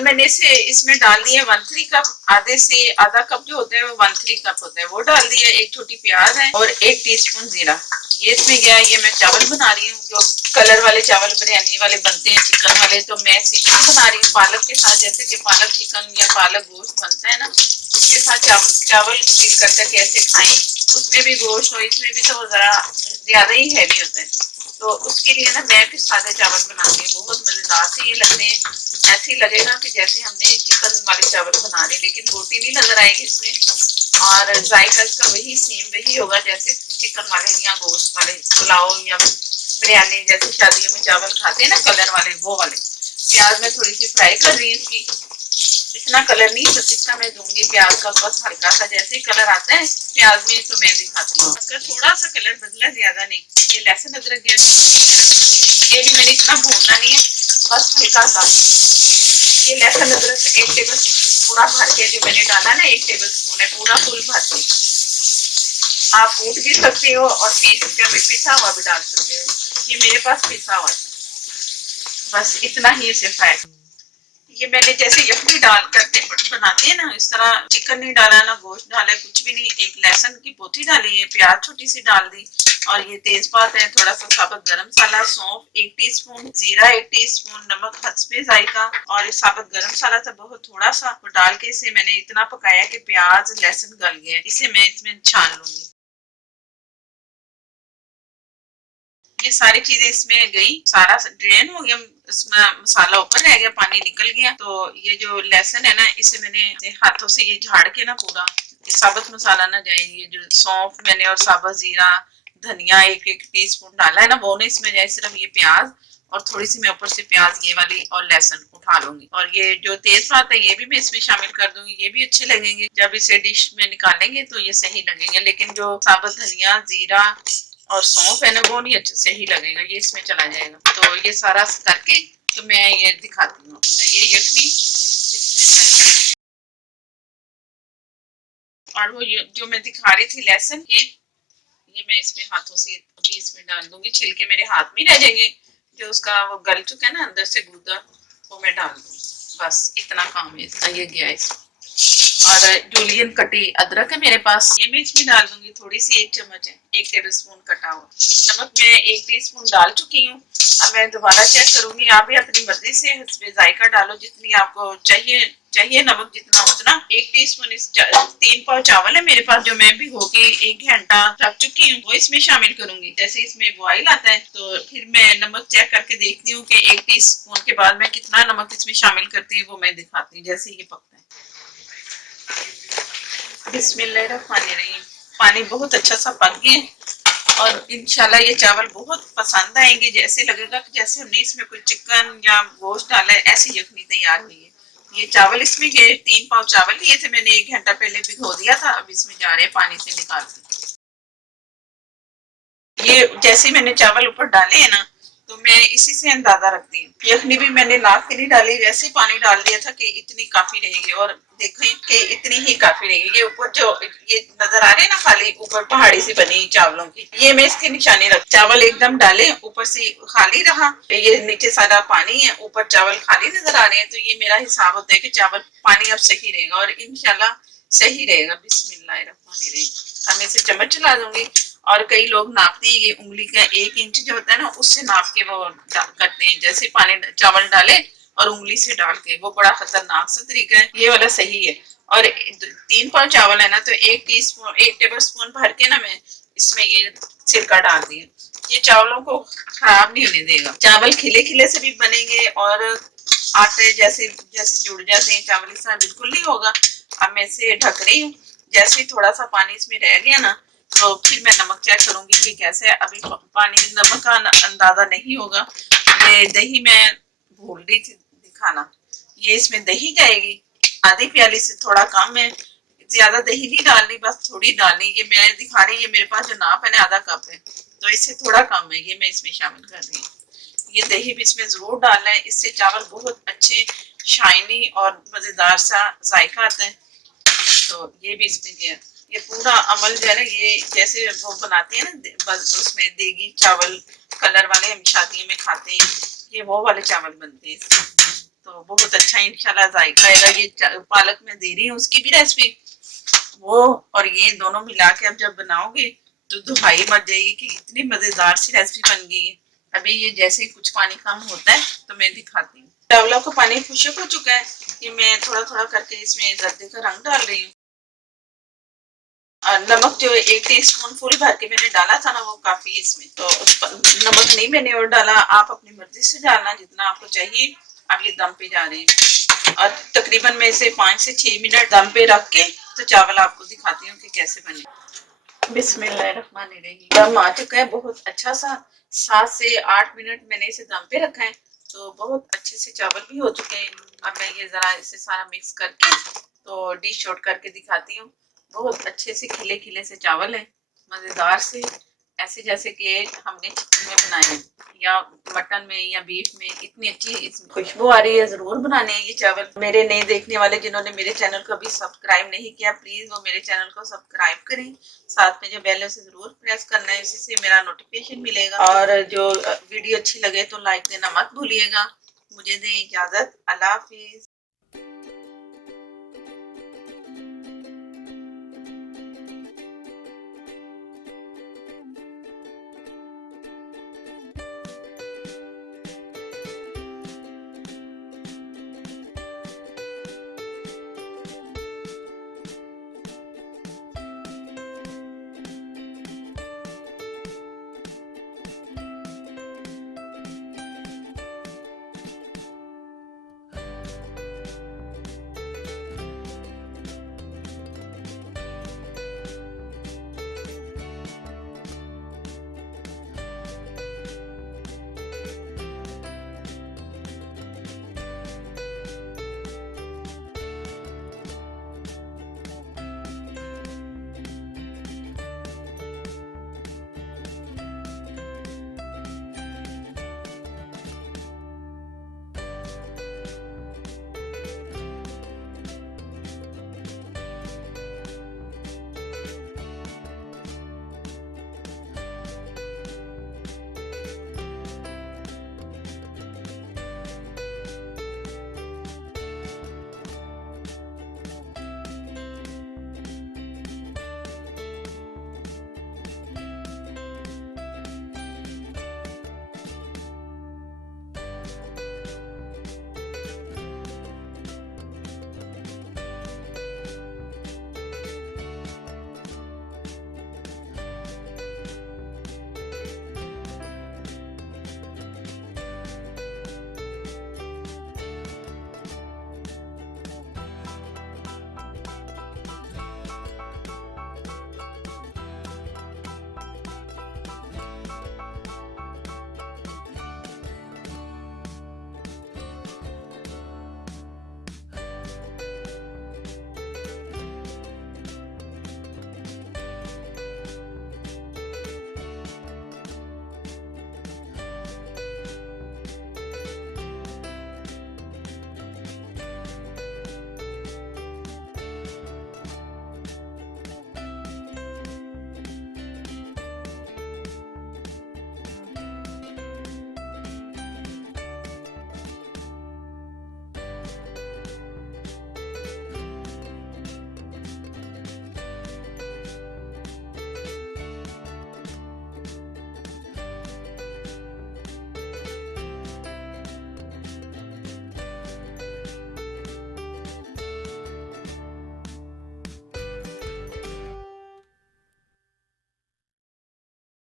मैंने से इसमें डाल दिया 1/3 कप, आधे से आधा कप जो होता है वो 1/3 कप होता है, वो डाल दिया। एक छोटी प्याज है और 1 टीस्पून जीरा, ये इसमें गया। ये मैं चावल बना रही हूँ, जो कलर वाले चावल बिरयानी वाले बनते हैं, चिकन वाले, तो मैं सिंपल बना रही हूँ पालक के साथ। जैसे कि पालक चिकन या पालक गोश्त बनता है ना, उसके साथ चावल फील करते कैसे खाएं, उसमें भी गोश्त हो, इसमें भी तो जरा ज्यादा ही हैवी होता है। तो उसके लिए ना मैं फिर सादे चावल बनाती हूँ, बहुत मजेदार से ये लगते हैं। ऐसे ही लगेगा कि जैसे हमने चिकन वाले चावल बना रहे, लेकिन रोटी नहीं नजर आएगी इसमें, और जायका इसका वही सेम वही होगा जैसे चिकन वाले या गोश्त वाले पुलाव या बिरयानी जैसे शादियों में चावल खाते हैं ना कलर वाले, वो वाले। प्याज में थोड़ी सी फ्राई कर रही हूँ इसकी, इतना कलर नहीं तो जितना मैं दूंगी प्याज का, बस हल्का सा जैसे ही कलर आता है प्याज में तो मैं दिखाती हूँ। अगर थोड़ा सा कलर बदला, ज्यादा नहीं। ये लहसुन अदरक गया, ये भी मैंने इतना भूनना नहीं है, बस हल्का सा। ये लहसुन अदरक 1 टेबल स्पून पूरा भर के जो मैंने डाला ना, 1 टेबल स्पून है पूरा फुल भर के। आप कूट भी सकते हो और पिसा हुआ भी डाल सकते हो, ये मेरे पास पिसा हुआ है। बस इतना ही इसे फ्राई। ये मैंने जैसे यखनी डाल करते बनाते हैं ना, इस तरह चिकन नहीं डाला ना गोश्त डाला, कुछ भी नहीं। एक लहसुन की पोथी डाली है, प्याज छोटी सी डाल दी, और ये तेजपात है, थोड़ा सा साबुत गरम मसाला, सौंफ 1 टीस्पून, जीरा 1 टीस्पून, नमक हस्बे जायका, और ये साबुत गरम मसाला था बहुत थोड़ा सा, वो डाल के इसे मैंने इतना पकाया कि प्याज लहसुन गल गया। इसे मैं इसमें छान लूंगी। ये सारी चीजें इसमें गई, सारा ड्रेन हो गया, इसमें मसाला ऊपर रह गया, पानी निकल गया। तो ये जो लहसुन है ना, इसे मैंने हाथों से ये झाड़ के ना पूरा, ये साबुत मसाला ना जाए। ये जो सौंफ मैंने और साबुत जीरा धनिया 1 टीस्पून डाला है ना, वो नहीं इसमें जाए, सिर्फ ये प्याज और थोड़ी सी मैं ऊपर से प्याज ये वाली और लहसुन उठा लूंगी। और ये जो तेजपात है ये भी मैं इसमें शामिल कर दूंगी, ये भी अच्छे लगेंगे। जब इसे डिश में निकालेंगे तो ये सही लगेंगे, लेकिन जो साबुत धनिया जीरा और सौंफ है ना, वो नहीं अच्छे सही लगेगा, ये इसमें चला जाएगा। तो ये सारा करके तो मैं ये दिखाती हूँ। ये यखनी और वो जो मैं दिखा रही थी लहसुन, ये मैं इसमें हाथों से अभी इसमें डाल दूंगी, छिलके मेरे हाथ में रह जाएंगे, जो उसका वो गल चुका है ना अंदर से गूदा, वो मैं डाल दूंगी। बस इतना काम है इसका, ये गया इसमें। और जूलियन कटी अदरक है मेरे पास, ये मैं इसमें डाल दूंगी, थोड़ी सी 1 चम्मच है, 1 टेबल स्पून कटा हुआ। नमक मैं 1 टीस्पून डाल चुकी हूँ। अब मैं दोबारा चेक करूंगी। आप भी अपनी मर्जी से हस्बे जायका डालो, जितनी आपको चाहिए नमक जितना उतना। 1 टीस्पून 3 पाव चावल है मेरे पास, जो मैं भी होके 1 घंटा रख चुकी हूँ, वो इसमें शामिल करूंगी। जैसे इसमें बॉयल आता है तो फिर मैं नमक चेक करके देखती हूँ कि 1 टीस्पून के बाद मैं कितना नमक इसमें शामिल करती हूँ, वो मैं दिखाती हूँ जैसे ये पकता है। बिस्मिल्लाहिर्रहमानिर्रहीम। पानी बहुत अच्छा सा पक गया और इंशाल्लाह ये चावल बहुत पसंद आएंगे। जैसे लगेगा कि जैसे हमने इसमें कोई चिकन या गोश्त डाला है, ऐसी यखनी तैयार हुई है। ये चावल इसमें गए, 3 पाव चावल लिए थे मैंने, 1 घंटा पहले भिगो दिया था, अब इसमें जा रहे हैं पानी से निकाल के। ये जैसे मैंने चावल ऊपर डाले हैं ना, तो मैं इसी से अंदाजा रखती हूँ। यखनी भी मैंने नाप के नहीं डाली, वैसे ही पानी डाल दिया था कि इतनी काफी रहेगी, और देखें कि इतनी ही काफी रहेगी। ये ऊपर जो ये नजर आ रहे हैं ना खाली ऊपर पहाड़ी सी बनी चावलों की, ये मैं इसकी निशानी रख। चावल एकदम डाले, ऊपर से खाली रहा, ये नीचे सारा पानी है, ऊपर चावल खाली नजर आ रहे हैं, तो ये मेरा हिसाब होता है कि चावल पानी अब सही रहेगा और इंशाल्लाह सही रहेगा। बिस्मिल्लाहिर्रहमानिर्रहीम। अब मैं इसे चम्मच चला दूंगी। और कई लोग नापते हैं, ये उंगली का 1 इंच जो होता है ना, उससे नाप के वो करते हैं, जैसे पानी चावल डाले और उंगली से डाल के, वो बड़ा खतरनाक सा तरीका है। ये वाला सही है। और 3 पाव चावल है ना, तो 1 टेबल स्पून भर के ना मैं इसमें ये सिरका डाल दिया। ये चावलों को खराब नहीं होने देगा। चावल खिले खिले से भी बनेंगे और आटे जैसे जैसे जुड़ जाते हैं चावल, इस तरह बिल्कुल नहीं होगा। अब मैं इसे ढक रही हूँ। जैसे थोड़ा सा पानी इसमें रह गया ना, तो फिर मैं नमक चेक करूंगी कि कैसे है। अभी पानी नमक का अंदाजा नहीं होगा। ये दही मैं भूल रही थी दिखाना, ये इसमें दही जाएगी आधी प्याली से थोड़ा कम है, ज्यादा दही नहीं डालनी, बस थोड़ी डालनी। ये मैं दिखा रही, ये मेरे पास जो नाप है ना आधा कप है, तो इससे थोड़ा कम है, ये मैं इसमें शामिल कर रही हूँ। ये दही भी इसमें जरूर डालना है, इससे चावल बहुत अच्छे शाइनी और मजेदार सा जायका आता है। तो ये भी इसमें गया। ये पूरा अमल जो है ना, ये जैसे वो बनाते हैं ना उसमें देगी चावल कलर वाले, हम शादियों में खाते हैं, ये वो वाले चावल बनते हैं। तो बहुत अच्छा इंशाल्लाह जायका आएगा। ये पालक मैं दे रही हूँ उसकी भी रेसिपी, वो और ये दोनों मिला के अब जब बनाओगे तो दुहाई मच जाएगी कि इतनी मजेदार सी रेसिपी बन गई है। अभी ये जैसे ही कुछ पानी कम होता है तो मैं दिखाती हूँ। चावलों का पानी खुशक हो चुका है, ये मैं थोड़ा थोड़ा करके इसमें जर्दे का रंग डाल रही हूँ। नमक जो 1 टीस्पून फुल भर के मैंने डाला था ना वो काफी इसमें, तो नमक नहीं मैंने और डाला, आप अपनी मर्जी से डालना जितना आपको चाहिए। अब ये दम पे जा रहे हैं और तकरीबन मैं इसे 5 से 6 मिनट दम पे रख के तो चावल आपको दिखाती हूँ कि कैसे बने। बिस्मिल्लाहिर्रहमानिर्रहीम। दम आ चुका है बहुत अच्छा सा, 7 से 8 मिनट मैंने इसे दम पे रखा है, तो बहुत अच्छे से चावल भी हो चुके हैं। अब मैं ये जरा इसे सारा मिक्स करके तो डिश आउट करके दिखाती हूँ। बहुत अच्छे से खिले खिले से चावल है, मजेदार से, ऐसे जैसे कि हमने चिकन में बनाए हैं या मटन में या बीफ में। इतनी अच्छी इसमें खुशबू आ रही है। जरूर बनाने हैं ये चावल। मेरे नए देखने वाले जिन्होंने मेरे चैनल को अभी सब्सक्राइब नहीं किया, प्लीज वो मेरे चैनल को सब्सक्राइब करें, साथ में जो बेल है उसे जरूर प्रेस करना है, इसी से मेरा नोटिफिकेशन मिलेगा। और जो वीडियो अच्छी लगे तो लाइक देना मत भूलिएगा। मुझे दें इजाजत, अल्लाह हाफिज।